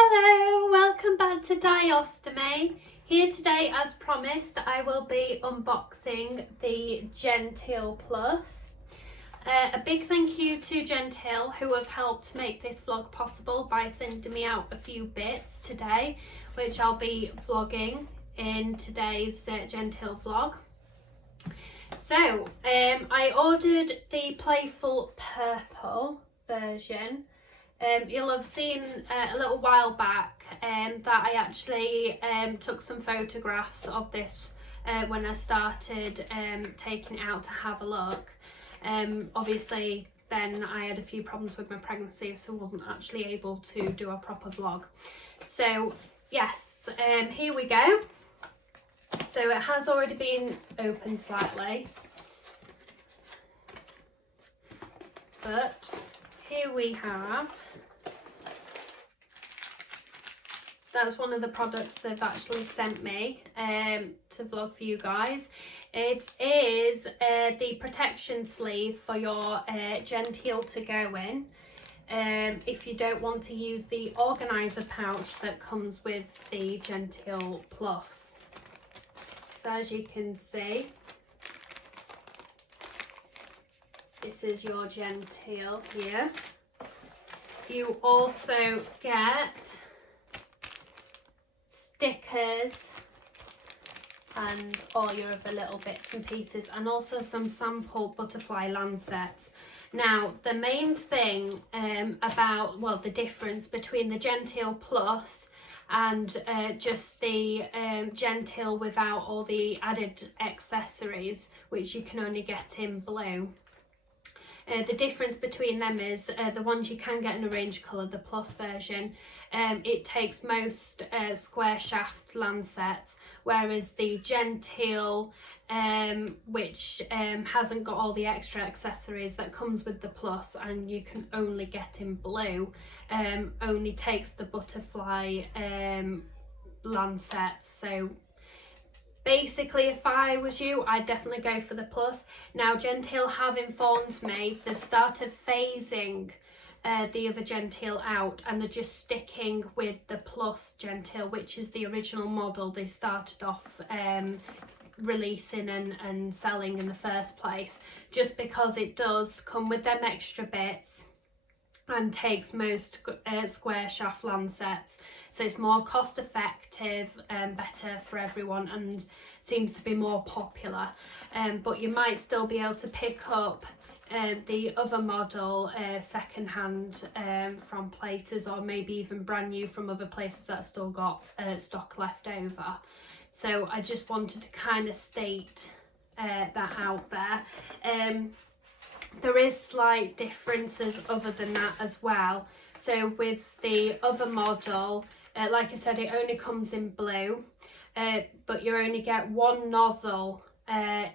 Hello, welcome back to Diostomy. Here today, as promised, I will be unboxing the Genteel Plus. A big thank you to Genteel, who have helped make this vlog possible by sending me out a few bits today, which I'll be vlogging in today's Genteel vlog. So, I ordered the Playful Purple version. You'll have seen a little while back that I actually took some photographs of this when I started taking it out to have a look. Obviously then I had a few problems with my pregnancy, so I wasn't actually able to do a proper vlog. So yes, here we go. So it has already been opened slightly, but here we have, that's one of the products they've actually sent me to vlog for you guys. It is the protection sleeve for your Genteel to go in if you don't want to use the organizer pouch that comes with the Genteel Plus. So as you can see, this is your Genteel here. You also get stickers and all your other little bits and pieces, and also some sample butterfly lancets. Now, the main thing about, well, the difference between the Genteel Plus and just the Genteel without all the added accessories, which you can only get in blue. The difference between them is the ones you can get in a range colour, the Plus version, it takes most square shaft lancets, whereas the Genteel, which hasn't got all the extra accessories that comes with the Plus and you can only get in blue, only takes the butterfly lancets. So basically, if I was you, I'd definitely go for the Plus. Now, Genteel have informed me they've started phasing the other Genteel out, and they're just sticking with the Plus Genteel, which is the original model they started off releasing and selling in the first place, just because it does come with them extra bits and takes most square shaft lancets, so it's more cost effective and better for everyone and seems to be more popular. But you might still be able to pick up the other model second hand from places, or maybe even brand new from other places that still got stock left over. So I just wanted to kind of state that out there. There is slight differences other than that as well. So with the other model, like I said, it only comes in blue, but you only get one nozzle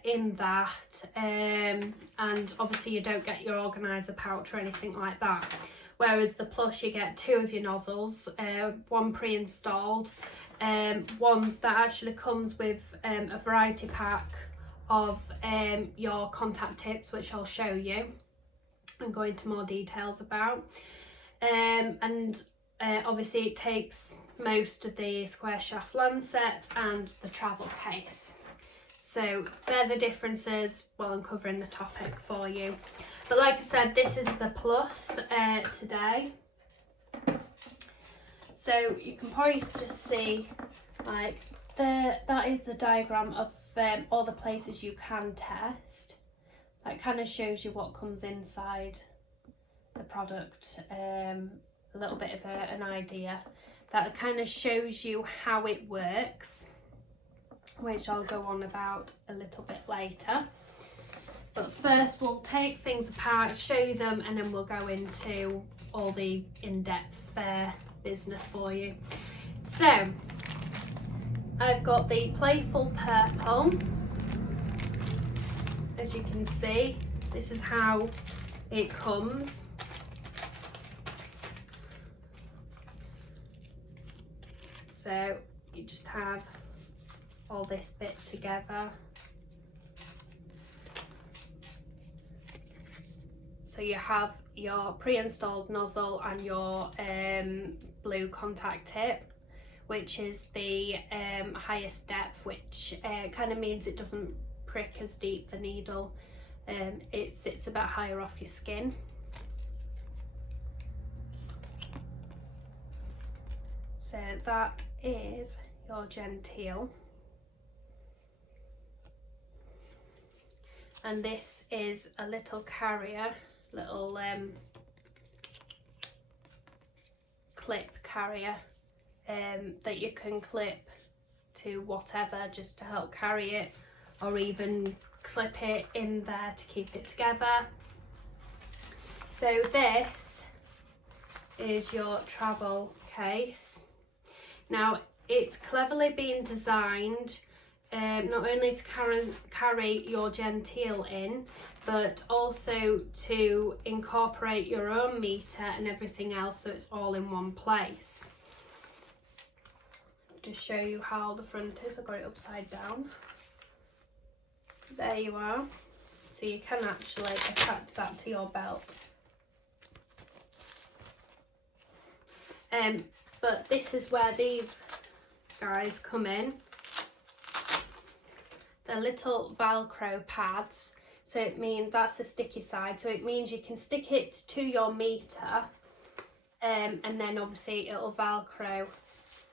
in that, and obviously you don't get your organizer pouch or anything like that. Whereas the Plus, you get two of your nozzles, one pre-installed, one that actually comes with a variety pack of your contact tips, which I'll show you and go into more details about, and obviously it takes most of the square shaft lancets and the travel case. So they're the differences while I'm covering the topic for you. But like I said, this is the Plus today, so you can probably just see, like, that is the diagram of all the places you can test. That kind of shows you what comes inside the product, a little bit of an idea. That kind of shows you how it works, which I'll go on about a little bit later. But first we'll take things apart, show you them, and then we'll go into all the in-depth business for you. So I've got the Playful Purple. As you can see, this is how it comes. So you just have all this bit together. So you have your pre-installed nozzle and your blue contact tip, which is the highest depth, which kind of means it doesn't prick as deep the needle. It sits a bit higher off your skin. So that is your Genteel. And this is a little carrier, little clip carrier that you can clip to whatever just to help carry it, or even clip it in there to keep it together. So this is your travel case. Now it's cleverly been designed not only to carry your Genteel in, but also to incorporate your own meter and everything else, so it's all in one place. Just show you how the front is. I've got it upside down. There you are. So you can actually attach that to your belt. But this is where these guys come in. They're little Velcro pads, so it means that's the sticky side, so it means you can stick it to your meter, and then obviously it'll Velcro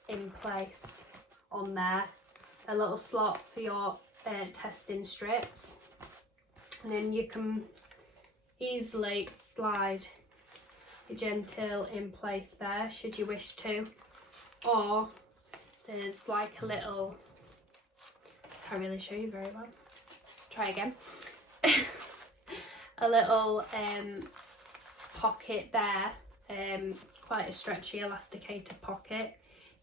in place on there. A little slot for your testing strips, and then you can easily slide your Genteel in place there should you wish to, or there's like a little, can't really show you very well, try again, a little pocket there, quite a stretchy elasticated pocket,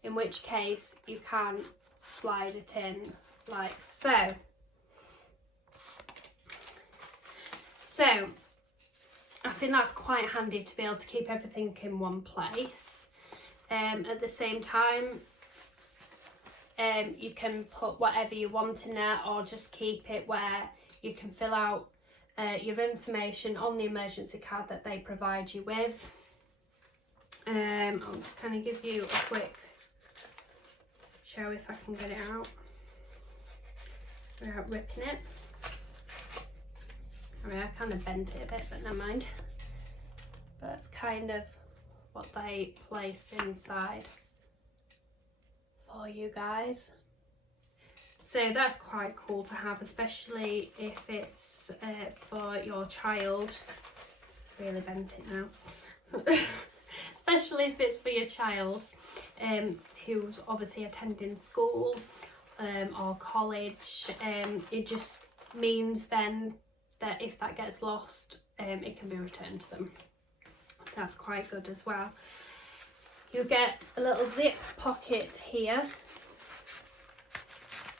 in which case you can slide it in like so. So I think that's quite handy to be able to keep everything in one place. At the same time, you can put whatever you want in there, or just keep it where you can fill out your information on the emergency card that they provide you with. I'll just kind of give you a quick show if I can get it out without ripping it. I mean, I kind of bent it a bit, but never mind. But that's kind of what they place inside for you guys. So that's quite cool to have, especially if it's for your child. Really bent it now. Especially if it's for your child who's obviously attending school or college. It just means then that if that gets lost, it can be returned to them. So that's quite good as well. You get a little zip pocket here.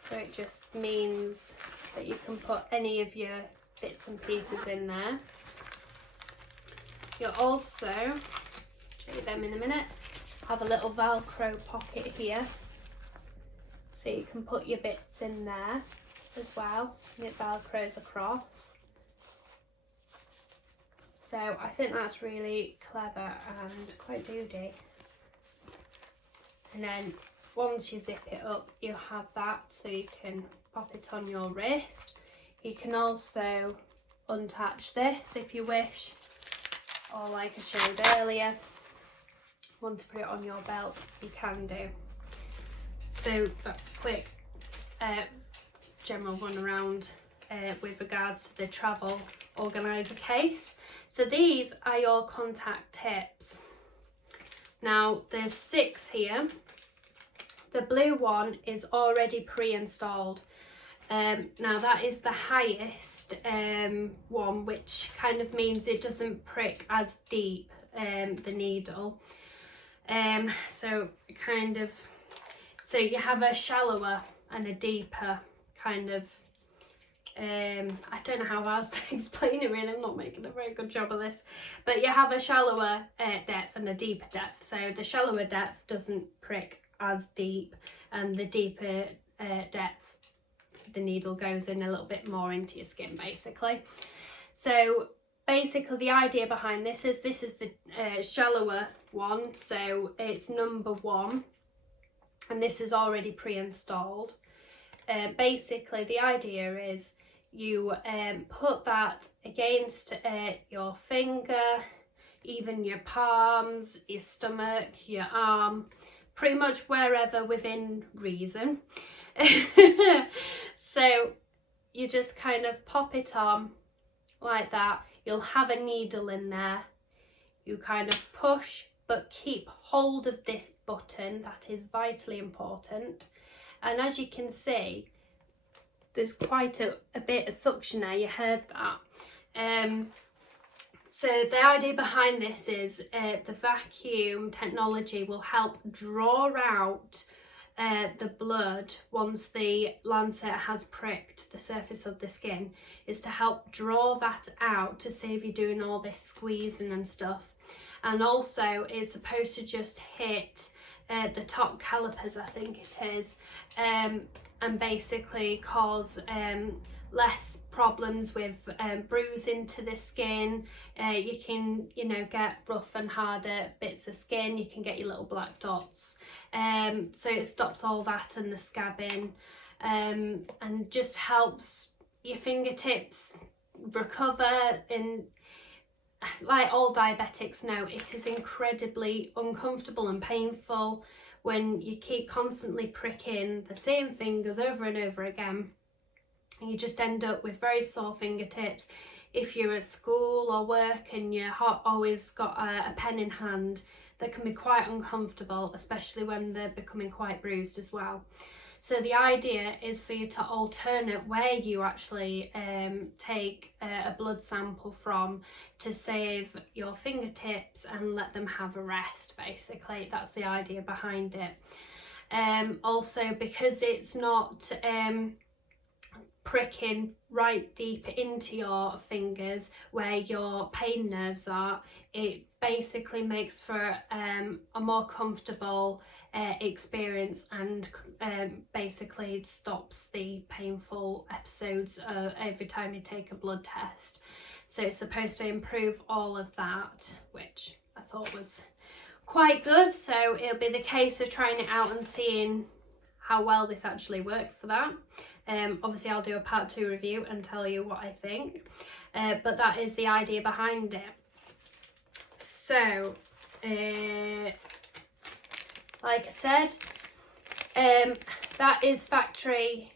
So it just means that you can put any of your bits and pieces in there. You'll also, show you them in a minute, have a little Velcro pocket here. So you can put your bits in there as well, and it Velcros across. So I think that's really clever and quite doody. And then once you zip it up, you have that, so you can pop it on your wrist. You can also unattach this if you wish, or like I showed earlier, want to put it on your belt, you can do. So that's a quick general run around with regards to the travel organiser case. So these are your contact tips. Now there's 6 here. The blue one is already pre-installed. Now that is the highest one, which kind of means it doesn't prick as deep, the needle. So you have a shallower and a deeper kind of, I don't know how else to explain it really, I'm not making a very good job of this, but you have a shallower depth and a deeper depth. So the shallower depth doesn't prick as deep, and the deeper depth, the needle goes in a little bit more into your skin basically. So basically the idea behind this is the shallower one, so it's number 1, and this is already pre-installed. Basically the idea is you put that against your finger, even your palms, your stomach, your arm, pretty much wherever within reason. So you just kind of pop it on like that. You'll have a needle in there. You kind of push, but keep hold of this button. That is vitally important. And as you can see, there's quite a bit of suction there. You heard that. So the idea behind this is the vacuum technology will help draw out the blood once the lancet has pricked the surface of the skin, is to help draw that out to save you doing all this squeezing and stuff. And also it's supposed to just hit the top calipers, I think it is, and basically cause less problems with bruising to the skin. You can, you know, get rough and harder bits of skin. You can get your little black dots. So it stops all that and the scabbing, and just helps your fingertips recover. In, like all diabetics know, it is incredibly uncomfortable and painful when you keep constantly pricking the same fingers over and over again. And you just end up with very sore fingertips. If you're at school or work and you're always got a pen in hand, that can be quite uncomfortable, especially when they're becoming quite bruised as well. So the idea is for you to alternate where you actually take a blood sample from, to save your fingertips and let them have a rest, basically. That's the idea behind it. Also, because it's not pricking right deep into your fingers where your pain nerves are, it basically makes for a more comfortable experience, and basically stops the painful episodes every time you take a blood test. So it's supposed to improve all of that, which I thought was quite good. So it'll be the case of trying it out and seeing how well this actually works for that. Obviously I'll do a part 2 review and tell you what I think, but that is the idea behind it. So like I said, that is factory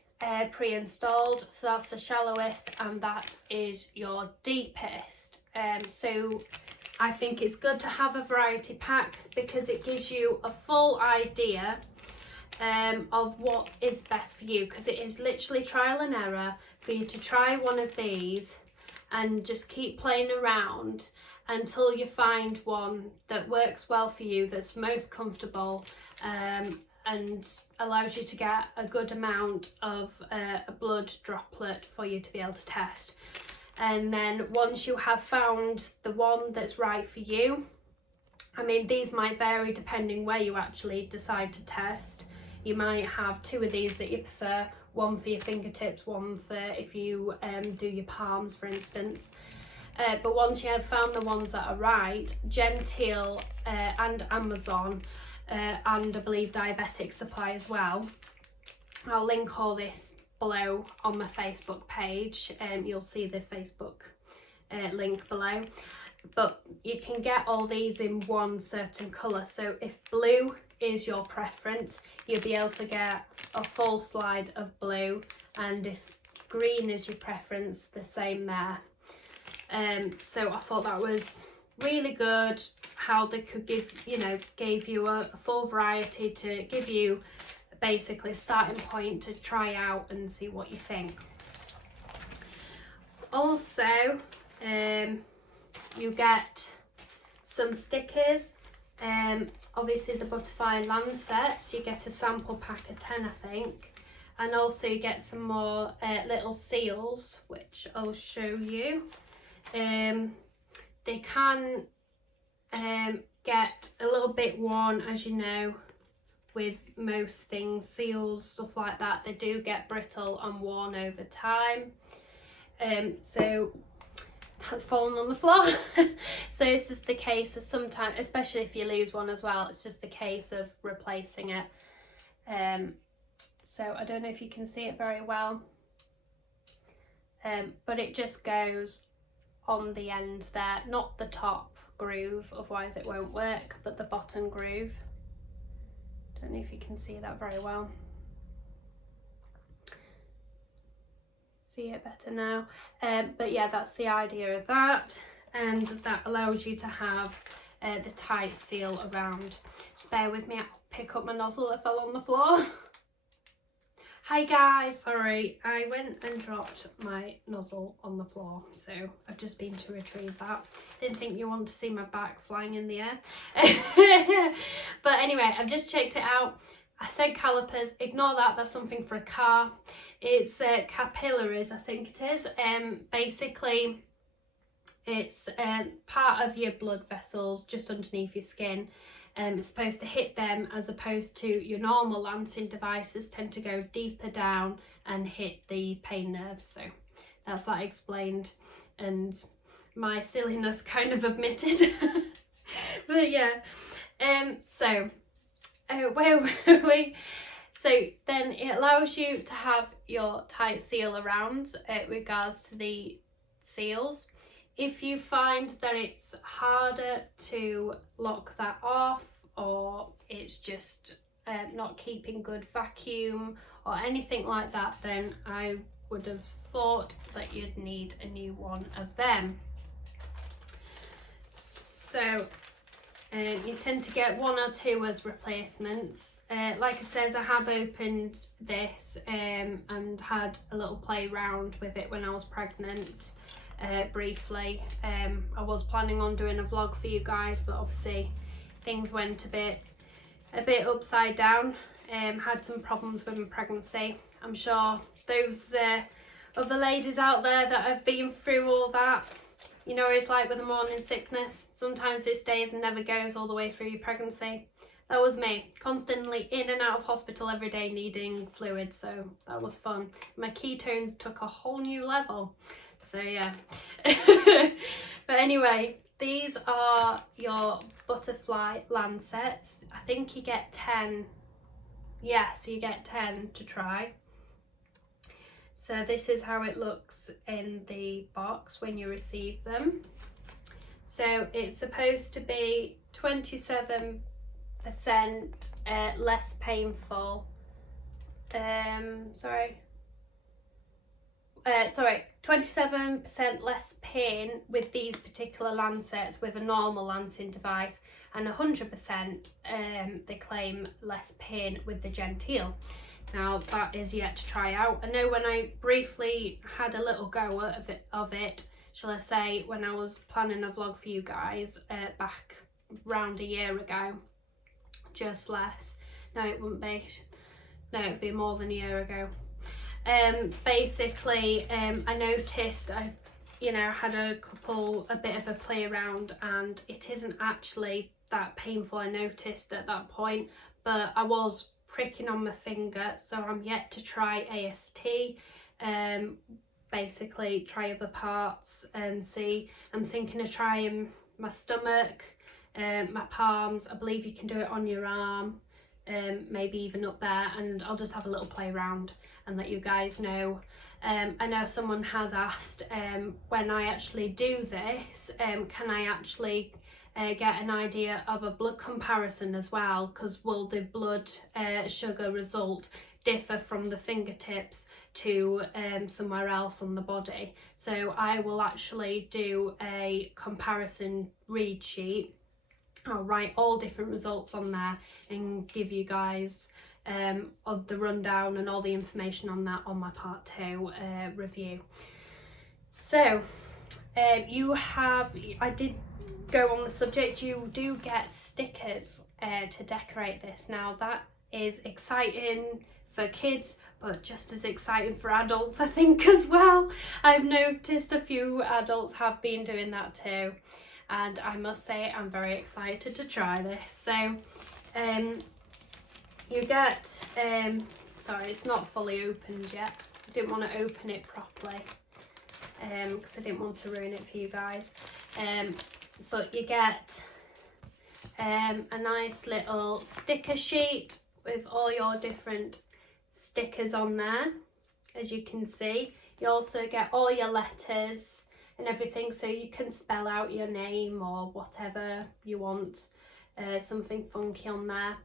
pre-installed, so that's the shallowest and that is your deepest. So I think it's good to have a variety pack because it gives you a full idea of what is best for you, because it is literally trial and error for you to try one of these and just keep playing around until you find one that works well for you, that's most comfortable, and allows you to get a good amount of a blood droplet for you to be able to test. And then once you have found the one that's right for you, I mean, these might vary depending where you actually decide to test. You might have 2 of these that you prefer, one for your fingertips, one for if you do your palms, for instance. But once you have found the ones that are right, Genteel and Amazon, and I believe Diabetic Supply as well, I'll link all this below on my Facebook page. You'll see the Facebook link below. But you can get all these in one certain colour. So if blue is your preference, you'll be able to get a full slide of blue, and if green is your preference, the same there. So I thought that was really good how they could gave you a full variety to give you basically a starting point to try out and see what you think. Also, you get some stickers. Obviously the butterfly lancets, you get a sample pack of 10, I think, and also you get some more little seals, which I'll show you. They can get a little bit worn, as you know, with most things, seals, stuff like that. They do get brittle and worn over time. So has fallen on the floor. So it's just the case of sometimes, especially if you lose one as well, it's just the case of replacing it. So I don't know if you can see it very well, but it just goes on the end there, not the top groove, otherwise it won't work, but the bottom groove. Don't know if you can see that very well. See it better now. But yeah, that's the idea of that, and that allows you to have the tight seal around. Just bear with me, I'll pick up my nozzle that fell on the floor. Hi guys, sorry, I went and dropped my nozzle on the floor, so I've just been to retrieve that. Didn't think you want to see my back flying in the air. But anyway, I've just checked it out. I said calipers, ignore that, that's something for a car. It's capillaries, I think it is. Basically, it's part of your blood vessels just underneath your skin. It's supposed to hit them, as opposed to your normal lancing devices tend to go deeper down and hit the pain nerves. So that's that explained, and my silliness kind of admitted. But yeah, where were we? So then it allows you to have your tight seal around regards to the seals. If you find that it's harder to lock that off, or it's just not keeping good vacuum or anything like that, then I would have thought that you'd need a new one of them. So you tend to get one or two as replacements. Like I says, I have opened this and had a little play around with it when I was pregnant. Briefly. I was planning on doing a vlog for you guys, but obviously things went a bit upside down. Had some problems with my pregnancy. I'm sure those other ladies out there that have been through all that, you know what it's like with the morning sickness. Sometimes it stays and never goes all the way through your pregnancy. That was me, constantly in and out of hospital every day needing fluid, so that was fun. My ketones took a whole new level. So yeah. But anyway, these are your butterfly lancets. I think you get 10. Yes, you get 10 to try. So this is how it looks in the box when you receive them. So it's supposed to be 27% less painful. 27% less pain with these particular lancets with a normal lancing device, and 100% they claim less pain with the Genteel. Now that is yet to try out. I know when I briefly had a little go of it, shall I say, when I was planning a vlog for you guys back around a year ago, just less. No, it wouldn't be. No, it'd be more than a year ago. Basically, I noticed I had a bit of a play around, and it isn't actually that painful. I noticed at that point, but I was pricking on my finger, so I'm yet to try AST. Basically try other parts and see. I'm thinking of trying my stomach, my palms. I believe you can do it on your arm, maybe even up there, and I'll just have a little play around and let you guys know. I know someone has asked, when I actually do this, can I actually get an idea of a blood comparison as well, because will the blood sugar result differ from the fingertips to somewhere else on the body. So I will actually do a comparison read sheet. I'll write all different results on there and give you guys of the rundown and all the information on that on my part 2 review. So I did go on the subject, you do get stickers to decorate this. Now that is exciting for kids, but just as exciting for adults, I think, as well. I've noticed a few adults have been doing that too, and I must say I'm very excited to try this. So you get, sorry, it's not fully opened yet. I didn't want to open it properly. because I didn't want to ruin it for you guys. But you get a nice little sticker sheet with all your different stickers on there, as you can see. You also get all your letters and everything, so you can spell out your name or whatever you want, something funky on there.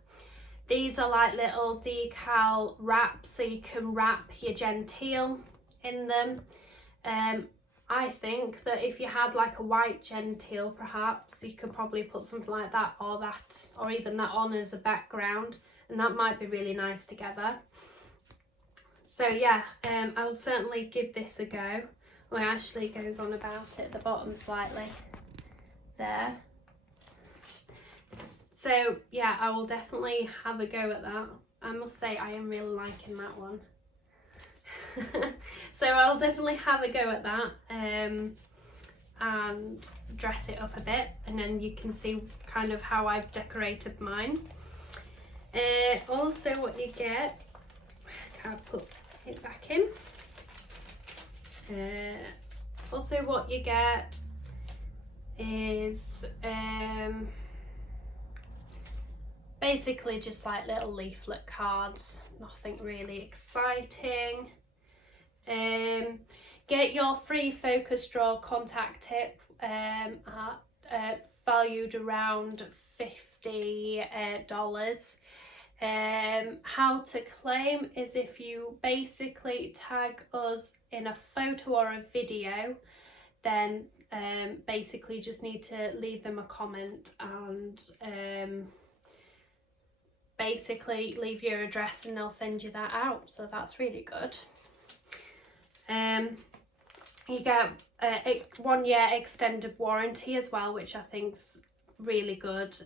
These are like little decal wraps, so you can wrap your Genteel in them. I think that if you had like a white Genteel, perhaps you could probably put something like that, or even that on as a background, and that might be really nice together. So yeah, I'll certainly give this a go. Well, it actually goes on about it at the bottom slightly there. So yeah, I will definitely have a go at that. I must say I am really liking that one. So I'll definitely have a go at that, and dress it up a bit, and then you can see kind of how I've decorated mine. Also what you get, can't put it back in. Also what you get is basically just like little leaflet cards, nothing really exciting. Get your free focus draw contact tip valued around $50. How to claim is if you basically tag us in a photo or a video, then basically just need to leave them a comment and basically leave your address and they'll send you that out, so that's really good. You get a 1 year extended warranty as well, which I think's really good,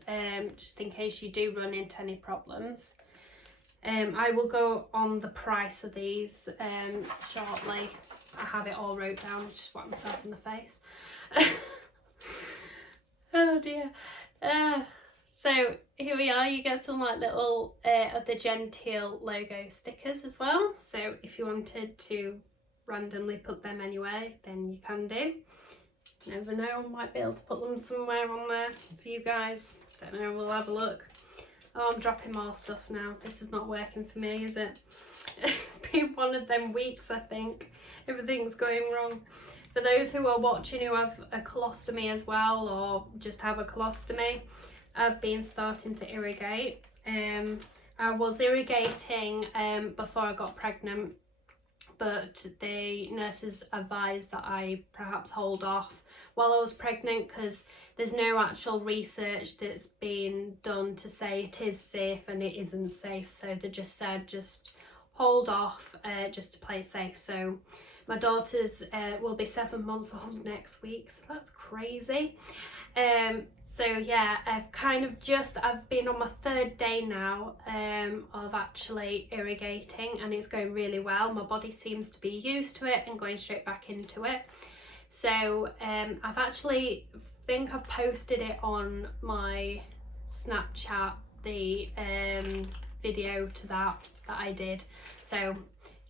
just in case you do run into any problems. I will go on the price of these shortly. I have it all wrote down, just whack myself in the face. Oh dear. So here we are, you get some like little of the Genteel logo stickers as well, so if you wanted to randomly put them anywhere, then you can do. Never know, I might be able to put them somewhere on there for you guys. Don't know, we'll have a look. Oh, I'm dropping more stuff now. This is not working for me, is it? It's been one of them weeks, I think. Everything's going wrong. For those who are watching who have a colostomy as well, or just have a colostomy, I've been starting to irrigate. I was irrigating before I got pregnant, but the nurses advised that I perhaps hold off while I was pregnant, because there's no actual research that's been done to say it is safe and it isn't safe, so they just said just hold off just to play safe. So my daughter's will be 7 months old next week, so that's crazy. So yeah, I've been on my 3rd day now of actually irrigating, and it's going really well. My body seems to be used to it and going straight back into it. So I've actually think I've posted it on my Snapchat, the video to that I did, so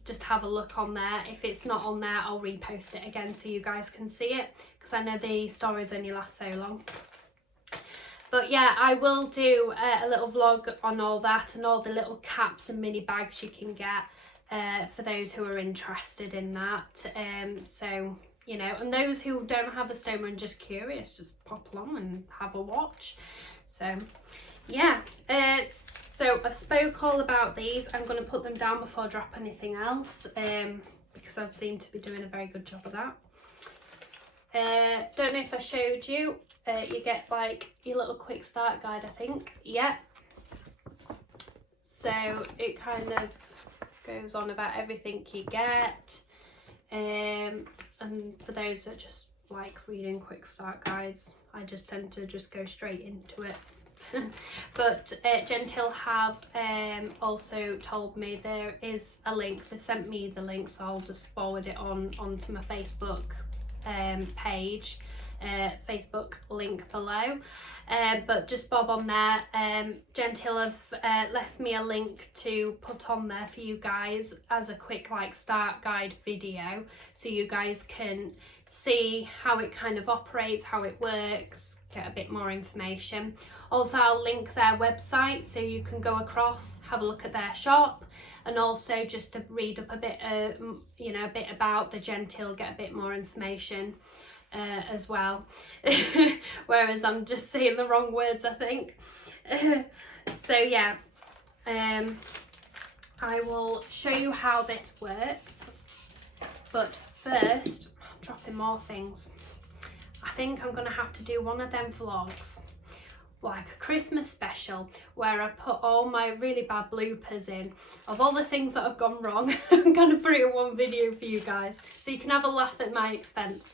just have a look on there. If it's not on there, I'll repost it again so you guys can see it, because I know the stories only last so long. But yeah, I will do a little vlog on all that and all the little caps and mini bags you can get for those who are interested in that. So, you know, and those who don't have a stoma and just curious, just pop along and have a watch. So yeah, so I've spoke all about these. I'm going to put them down before I drop anything else, because I've seemed to be doing a very good job of that. Don't know if I showed you, you get like your little quick start guide, I think. Yeah, so it kind of goes on about everything you get, and for those that just like reading quick start guides, I just tend to just go straight into it. But Genteel have also told me there is a link. They've sent me the link, so I'll just forward it on onto my Facebook page, Facebook link below. But just bob on there. Genteel have left me a link to put on there for you guys as a quick like start guide video, so you guys can see how it kind of operates, how it works, get a bit more information. Also, I'll link their website so you can go across, have a look at their shop, and also just to read up a bit, you know, a bit about the Genteel, get a bit more information as well. Whereas I'm just saying the wrong words, I think. So yeah, I will show you how this works. But first, I'm dropping more things. I think I'm gonna have to do one of them vlogs, like a Christmas special, where I put all my really bad bloopers in of all the things that have gone wrong. I'm gonna put it in one video for you guys so you can have a laugh at my expense.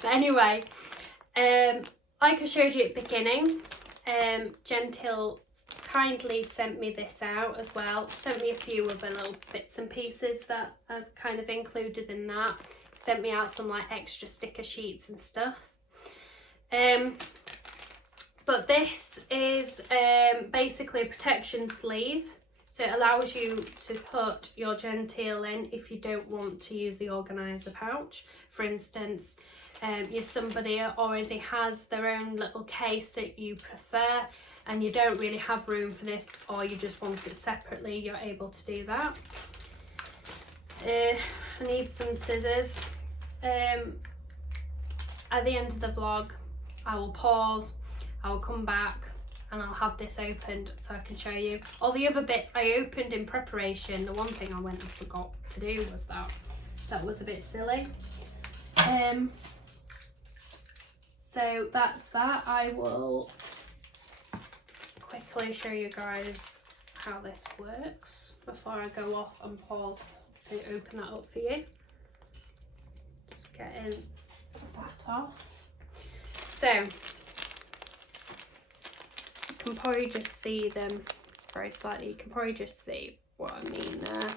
But anyway, like I showed you at the beginning, Genteel kindly sent me this out as well. Sent me a few other little bits and pieces that I've kind of included in that. Sent me out some like extra sticker sheets and stuff. But this is basically a protection sleeve, so it allows you to put your Genteel in if you don't want to use the organiser pouch. For instance, you're somebody who already has their own little case that you prefer and you don't really have room for this, or you just want it separately, you're able to do that. I need some scissors. At the end of the vlog, I will pause, I will come back and I'll have this opened so I can show you. All the other bits I opened in preparation. The one thing I went and forgot to do was that. That was a bit silly. So that's that. I will quickly show you guys how this works before I go off and pause to open that up for you. Just getting that off. So you can probably just see them very slightly. You can probably just see what I mean there.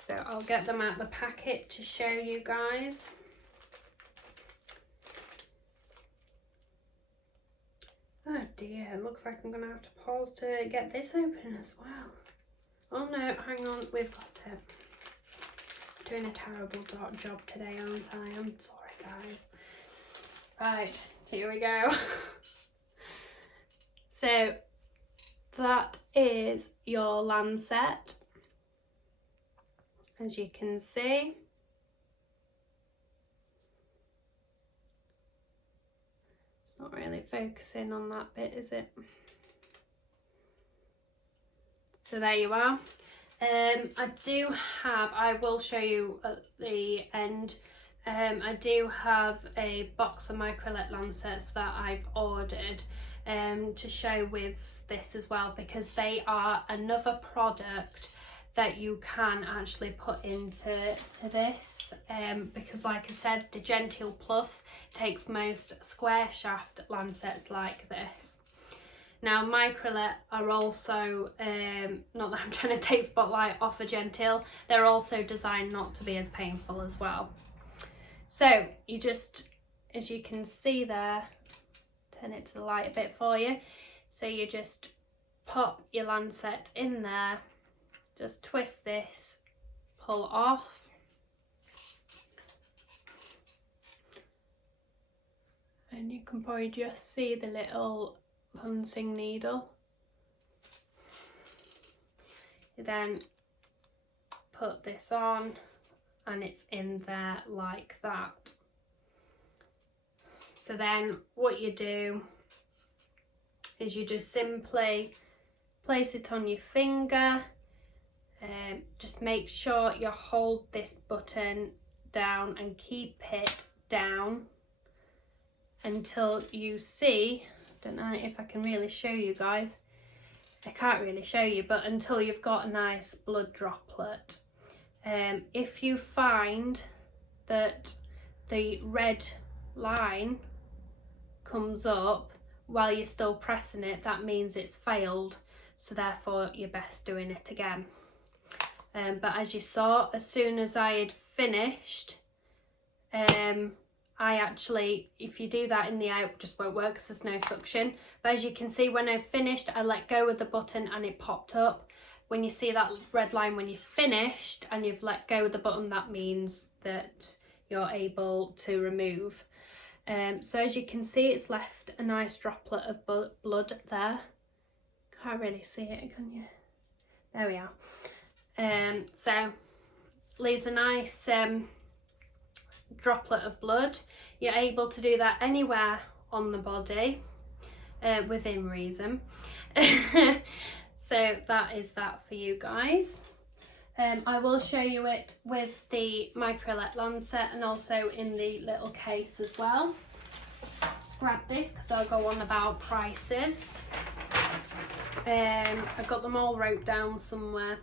So I'll get them out of the packet to show you guys. Oh dear, it looks like I'm going to have to pause to get this open as well. Oh no, hang on, we've got it. I'm doing a terrible job today, aren't I? I'm sorry guys. Right, here we go. So that is your lancet, as you can see. It's not really focusing on that bit, is it? So there you are. I will show you at the end, I do have a box of microlet lancets that I've ordered to show with this as well, because they are another product that you can actually put into this, because like I said, the Genteel Plus takes most square shaft lancets like this. Now microlet are also, not that I'm trying to take spotlight off a Genteel, they're also designed not to be as painful as well. So you just, as you can see there, turn it to the light a bit for you. So you just pop your lancet in there, just twist this, pull off, and you can probably just see the little lancing needle. You then put this on and it's in there like that. So then what you do is you just simply place it on your finger. Just make sure you hold this button down and keep it down until you see, I don't know if I can really show you guys, I can't really show you, but until you've got a nice blood droplet. If you find that the red line comes up while you're still pressing it, that means it's failed, so therefore you're best doing it again. But as you saw, as soon as I had finished I actually, if you do that in the eye, it just won't work because there's no suction. But as you can see, when I've finished, I let go of the button and it popped up. When you see that red line when you've finished and you've let go of the button, that means that you're able to remove. So as you can see, it's left a nice droplet of blood there. Can't really see it, can you? There we are. So leaves a nice droplet of blood. You're able to do that anywhere on the body, within reason. So that is that for you guys. I will show you it with the microlet lancet and also in the little case as well. Just grab this because I'll go on about prices. I've got them all wrote down somewhere.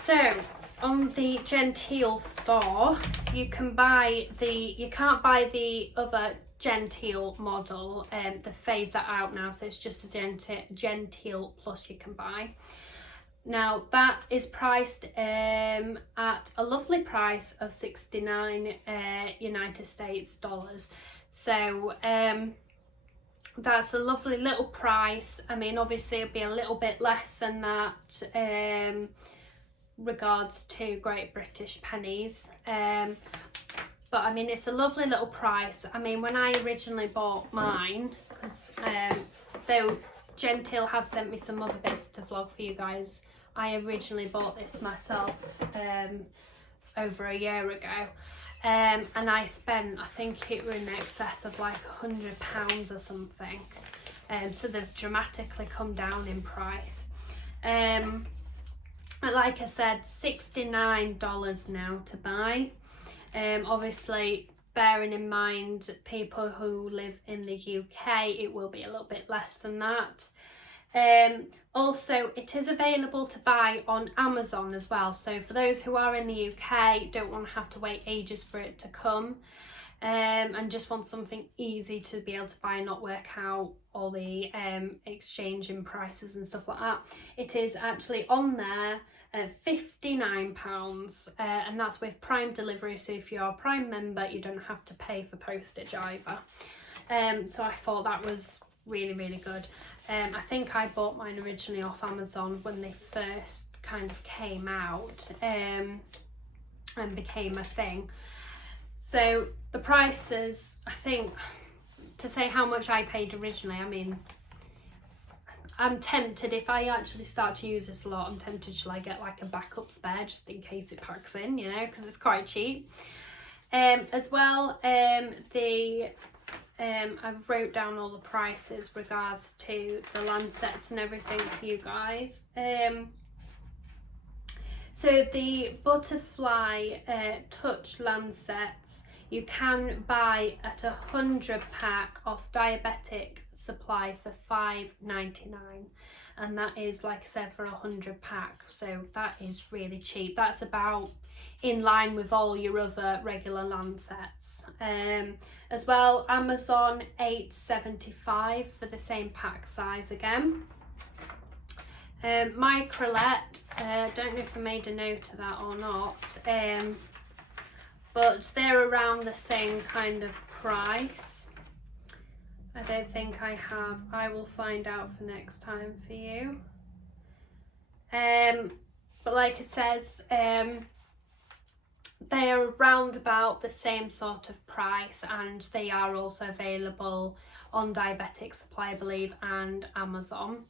So on the Genteel store, you can't buy the other Genteel model. They phased that out now, so it's just a Genteel Plus you can buy. Now that is priced at a lovely price of 69 United States dollars. So that's a lovely little price. I mean, obviously it'll be a little bit less than that regards to Great British pennies. But I mean, it's a lovely little price. I mean, when I originally bought mine, because though Genteel have sent me some other bits to vlog for you guys, I originally bought this myself over a year ago, and I spent, I think it was in excess of like £100 or something. So they've dramatically come down in price. Like I said, $69 now to buy. Obviously, bearing in mind people who live in the UK, it will be a little bit less than that. Also, it is available to buy on Amazon as well. So for those who are in the UK, don't want to have to wait ages for it to come, and just want something easy to be able to buy and not work out all the exchange in prices and stuff like that, it is actually on there at £59, and that's with Prime delivery. So if you're a Prime member, you don't have to pay for postage either. So I thought that was really, really good. I think I bought mine originally off Amazon when they first kind of came out and became a thing. So the prices, I think, to say how much I paid originally, I mean, I'm tempted, if I actually start to use this a lot, I'm tempted, shall I get like a backup spare just in case it packs in, you know, because it's quite cheap. As well, I wrote down all the prices regards to the lancets and everything for you guys. So the butterfly touch lancets you can buy at 100 pack off Diabetic Supply for $5.99, and that is, like I said, for 100 pack. So that is really cheap. That's about in line with all your other regular lancets. As well, Amazon $8.75 for the same pack size again. Microlet, don't know if I made a note of that or not, but they're around the same kind of price. I don't think I have. I will find out for next time for you. But like it says, they are around about the same sort of price, and they are also available on Diabetic Supply, I believe, and Amazon.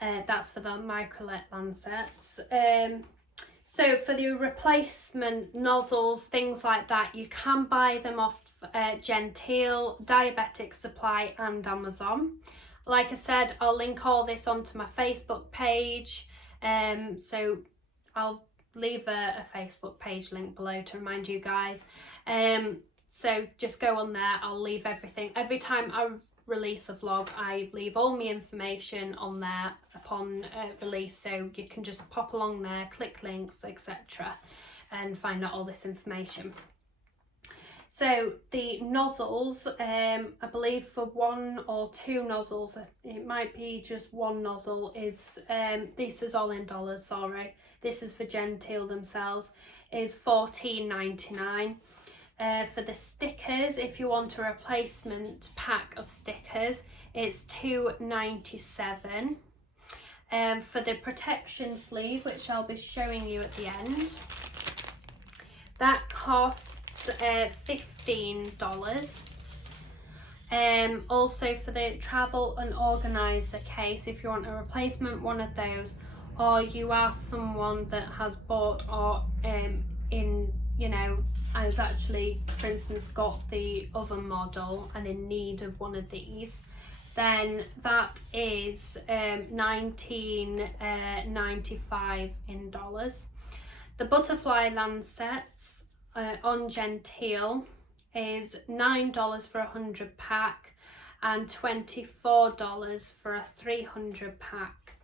That's for the microlet lancets. So for the replacement nozzles, things like that, you can buy them off Genteel, Diabetic Supply and Amazon. Like I said, I'll link all this onto my Facebook page. So I'll leave a Facebook page link below to remind you guys. So just go on there. I'll leave everything. Every time I release a vlog, I leave all my information on there upon release, so you can just pop along there, click links, etc., and find out all this information. So the nozzles, I believe for 1 or 2 nozzles, it might be just 1 nozzle, is this is all in dollars, sorry, this is for Genteel themselves, is $14.99. For the stickers, if you want a replacement pack of stickers, it's $2.97. For the protection sleeve, which I'll be showing you at the end, that costs $15. Also for the travel and organizer case, if you want a replacement one of those, or you are someone that has bought or has actually, for instance, got the other model and in need of one of these, then that is $19.95 in dollars. The butterfly lancets on Genteel is $9 for a 100 pack and $24 for a 300 pack.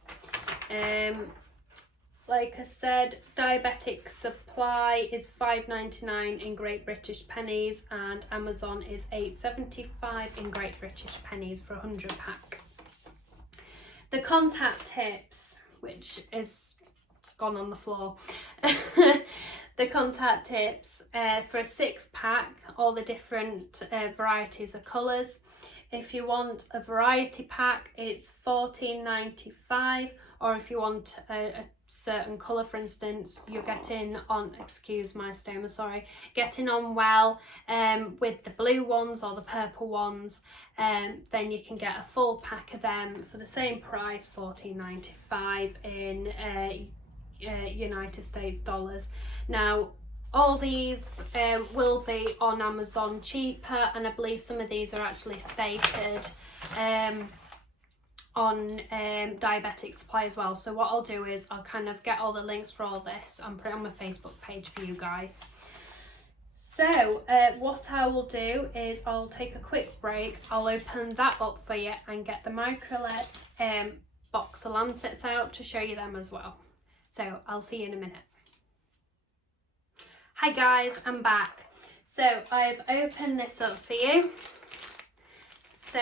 Like I said, diabetic supply is $5.99 in Great British pennies, and Amazon is $8.75 in Great British pennies for a 100 pack. The contact tips, which is gone on the floor. The contact tips for a 6-pack, all the different varieties of colours. If you want a variety pack, it's $14.95, or if you want a certain colour, for instance, you're getting on, excuse my stoma, sorry, getting on well with the blue ones or the purple ones, then you can get a full pack of them for the same price, $14.95 in United States dollars. Now, all these will be on Amazon cheaper, and I believe some of these are actually stated on diabetic supply as well. So what I'll do is I'll kind of get all the links for all this and put it on my Facebook page for you guys. So what I will do is I'll take a quick break, I'll open that up for you and get the Microlet box of lancets out to show you them as well. So I'll see you in a minute. Hi guys, I'm back. So I've opened this up for you. So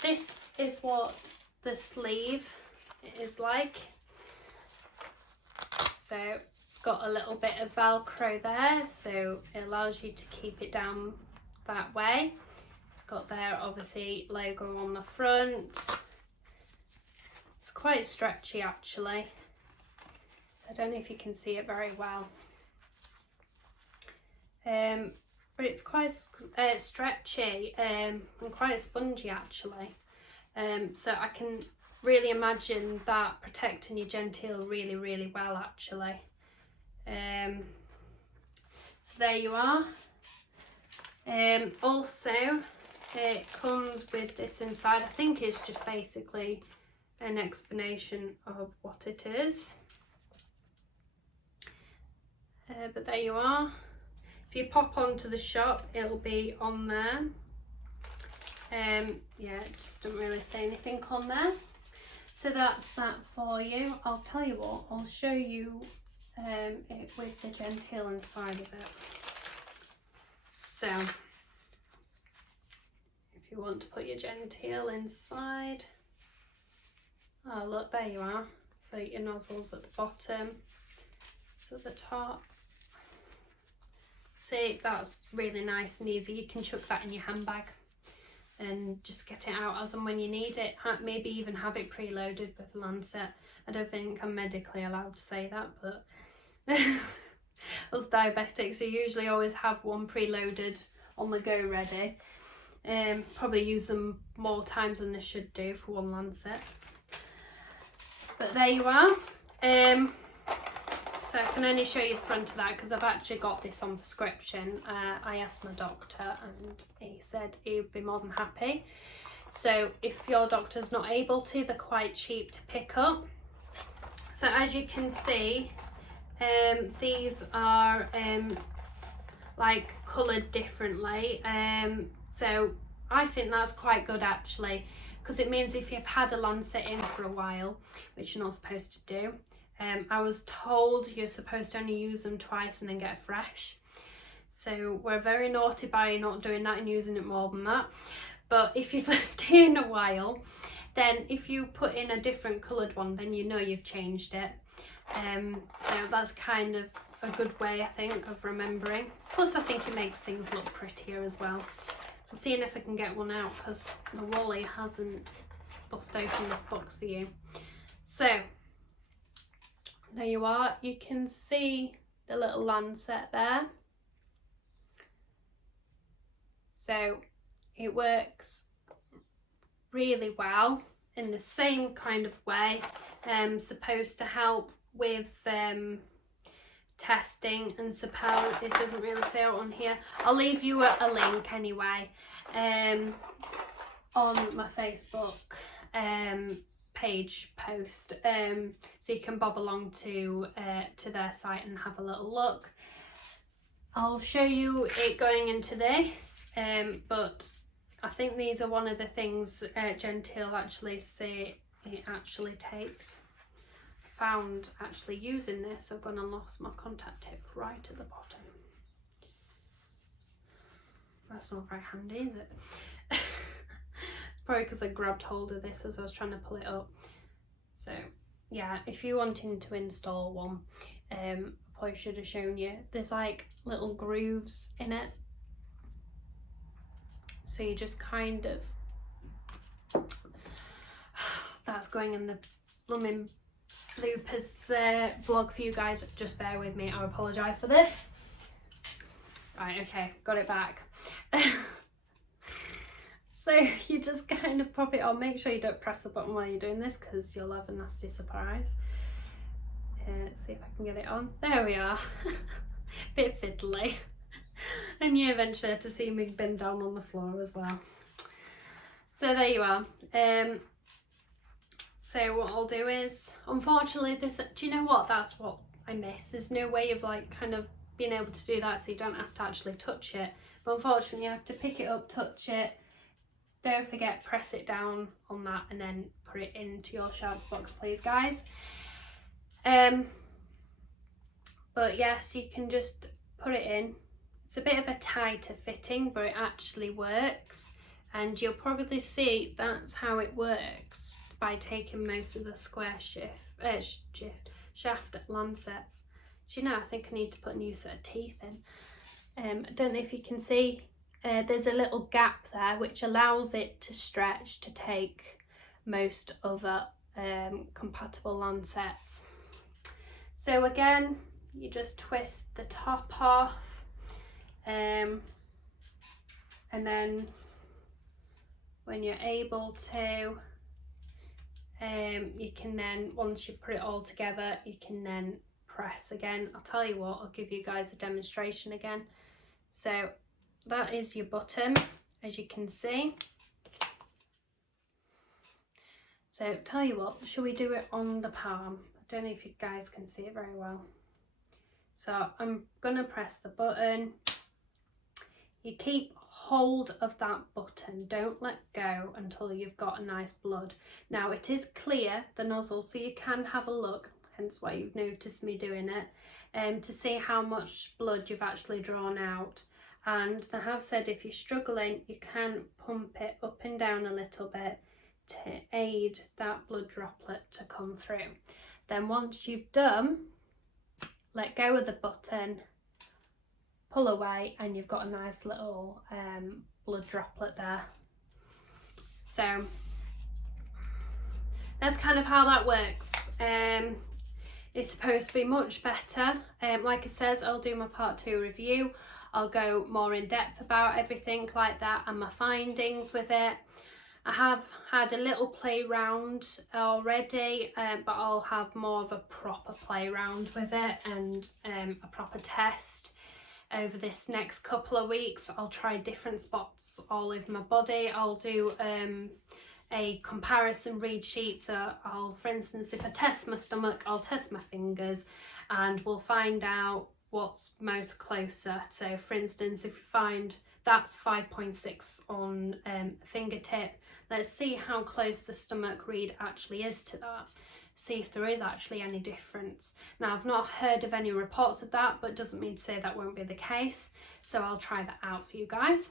this is what the sleeve is like. So it's got a little bit of Velcro there, so it allows you to keep it down that way. It's got their obviously logo on the front. It's quite stretchy actually, so I don't know if you can see it very well. But it's quite stretchy and quite spongy actually. So I can really imagine that protecting your Genteel really, really well actually. So there you are. Also, it comes with this inside. I think it's just basically an explanation of what it is. But there you are. If you pop onto the shop, it'll be on there. Yeah, it just doesn't really say anything on there. So that's that for you. I'll tell you what, I'll show you it with the Genteel inside of it. So, if you want to put your Genteel inside, oh look, there you are. So your nozzle's at the bottom, so the top. See, that's really nice and easy. You can chuck that in your handbag and just get it out as and when you need it. Maybe even have it preloaded with a lancet. I don't think I'm medically allowed to say that, but us diabetics, you usually always have one preloaded on the go ready. Probably use them more times than they should do for one lancet. But there you are. So I can only show you the front of that because I've actually got this on prescription. I asked my doctor and he said he would be more than happy. So if your doctor's not able to, they're quite cheap to pick up. So as you can see, these are like coloured differently. So I think that's quite good actually, because it means if you've had a lancet in for a while, which you're not supposed to do, I was told you're supposed to only use them twice and then get fresh. So we're very naughty by not doing that and using it more than that. But if you've left it in a while, then if you put in a different coloured one, then you know you've changed it. So that's kind of a good way, I think, of remembering. Plus I think it makes things look prettier as well. I'm seeing if I can get one out because the Wally hasn't bust open this box for you. So there you are. You can see the little lancet there. So it works really well in the same kind of way. Supposed to help with testing, and suppose it doesn't really say out on here. I'll leave you a link anyway on my Facebook page post, so you can bob along to their site and have a little look. I'll show you it going into this, but I think these are one of the things Genteel actually say it actually takes. Found actually using this, I've gone and lost my contact tip right at the bottom. That's not very handy, is it? It's probably because I grabbed hold of this as I was trying to pull it up. So yeah, if you're wanting to install one, I probably should have shown you. There's like little grooves in it. So you just kind of, that's going in the blooming bloopers vlog for you guys. Just bear with me, I apologise for this. Right, okay, got it back. So you just kind of pop it on. Make sure you don't press the button while you're doing this because you'll have a nasty surprise. Let's see if I can get it on. There we are. Bit fiddly. And you eventually have to see me bend down on the floor as well. So there you are. So what I'll do is, unfortunately this, do you know what, that's what I miss. There's no way of like kind of being able to do that so you don't have to actually touch it. But unfortunately you have to pick it up, touch it, don't forget, press it down on that and then put it into your shelf box, please guys. But yes, you can just put it in. It's a bit of a tighter fitting, but it actually works. And you'll probably see that's how it works by taking most of the square shaft lancets. Do you know, I think I need to put a new set of teeth in. I don't know if you can see, there's a little gap there which allows it to stretch to take most other compatible lancets. So again, you just twist the top off, and then when you're able to, you can then, once you put it all together, you can then press again. I'll tell you what, I'll give you guys a demonstration again. So that is your button, as you can see. So tell you what, shall we do it on the palm? I don't know if you guys can see it very well. So I'm gonna press the button. You keep hold of that button, don't let go until you've got a nice blood. Now it is clear, the nozzle, so you can have a look, hence why you've noticed me doing it, to see how much blood you've actually drawn out. And they have said if you're struggling, you can pump it up and down a little bit to aid that blood droplet to come through. Then once you've done, let go of the button, pull away, and you've got a nice little blood droplet there. So that's kind of how that works. It's supposed to be much better. Like I said, I'll do my part 2 review. I'll go more in depth about everything like that and my findings with it. I have had a little play round already, but I'll have more of a proper play round with it and a proper test over this next couple of weeks. I'll try different spots all over my body. I'll do a comparison read sheet. So I'll, for instance, if I test my stomach, I'll test my fingers and we'll find out what's most closer. So for instance, if you find that's 5.6 on a fingertip, let's see how close the stomach read actually is to that. See if there is actually any difference. Now I've not heard of any reports of that, but doesn't mean to say that won't be the case. So I'll try that out for you guys.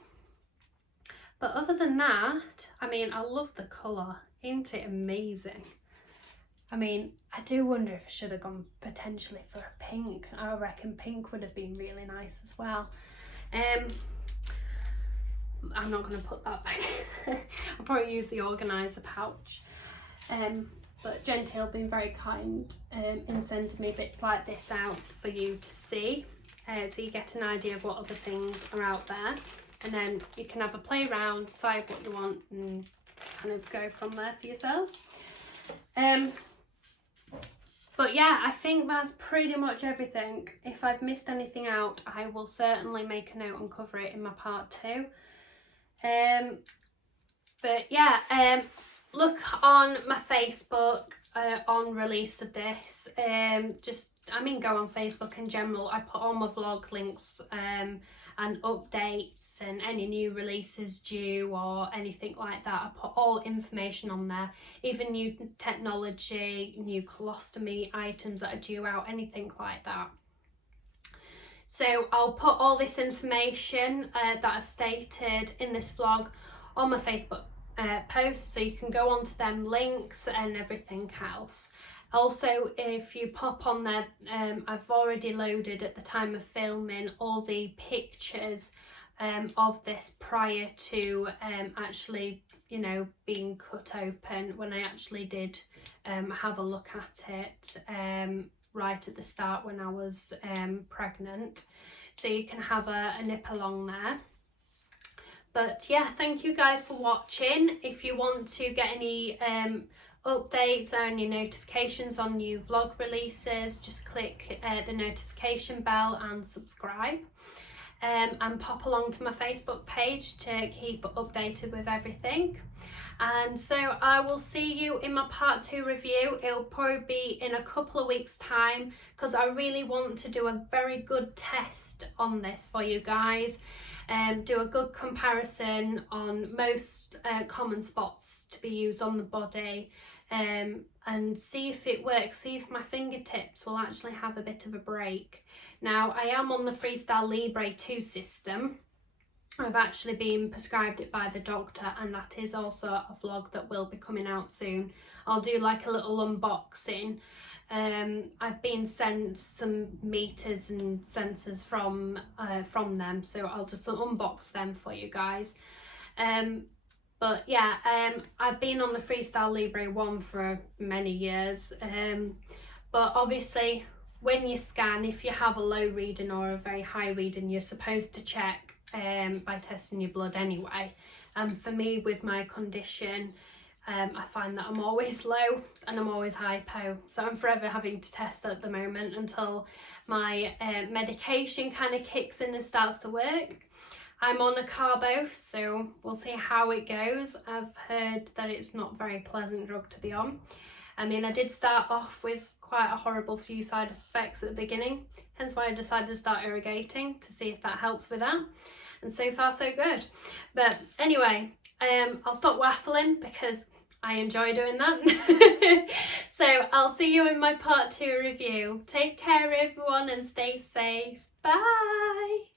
But other than that, I mean, I love the colour. Isn't it amazing? I mean, I do wonder if I should have gone potentially for a pink. I reckon pink would have been really nice as well. I'm not going to put that back. I'll probably use the organiser pouch. But Genteel been very kind in sending me bits like this out for you to see. So you get an idea of what other things are out there. And then you can have a play around, decide what you want and kind of go from there for yourselves. But yeah, I think that's pretty much everything. If I've missed anything out, I will certainly make a note and cover it in my part 2. But yeah, look on my Facebook on release of this. Go on Facebook in general. I put all my vlog links and updates and any new releases due or anything like that. I put all information on there, even new technology, new colostomy items that are due out, anything like that. So I'll put all this information that I've stated in this vlog on my Facebook posts, so you can go onto them links and everything else. Also, if you pop on there, I've already loaded at the time of filming all the pictures of this prior to actually, you know, being cut open, when I actually did have a look at it right at the start when I was pregnant. So you can have a nip along there. But yeah, thank you guys for watching. If you want to get any updates or any notifications on new vlog releases, just click the notification bell and subscribe. And pop along to my Facebook page to keep updated with everything. And so I will see you in my part 2 review. It'll probably be in a couple of weeks time, because I really want to do a very good test on this for you guys. Do a good comparison on most common spots to be used on the body, and see if it works, see if my fingertips will actually have a bit of a break. Now, I am on the Freestyle Libre 2 system. I've actually been prescribed it by the doctor, and that is also a vlog that will be coming out soon. I'll do like a little unboxing. I've been sent some meters and sensors from them, so I'll just unbox them for you guys. But yeah, I've been on the Freestyle Libre 1 for many years, but obviously when you scan, if you have a low reading or a very high reading, you're supposed to check by testing your blood anyway. And for me, with my condition, I find that I'm always low and I'm always hypo, so I'm forever having to test at the moment until my medication kind of kicks in and starts to work. I'm on a carbo, so we'll see how it goes. I've heard that it's not a very pleasant drug to be on. I mean, I did start off with quite a horrible few side effects at the beginning, hence why I decided to start irrigating to see if that helps with that. And so far so good. But anyway, I'll stop waffling because I enjoy doing that. So I'll see you in my part 2 review. Take care everyone and stay safe. Bye.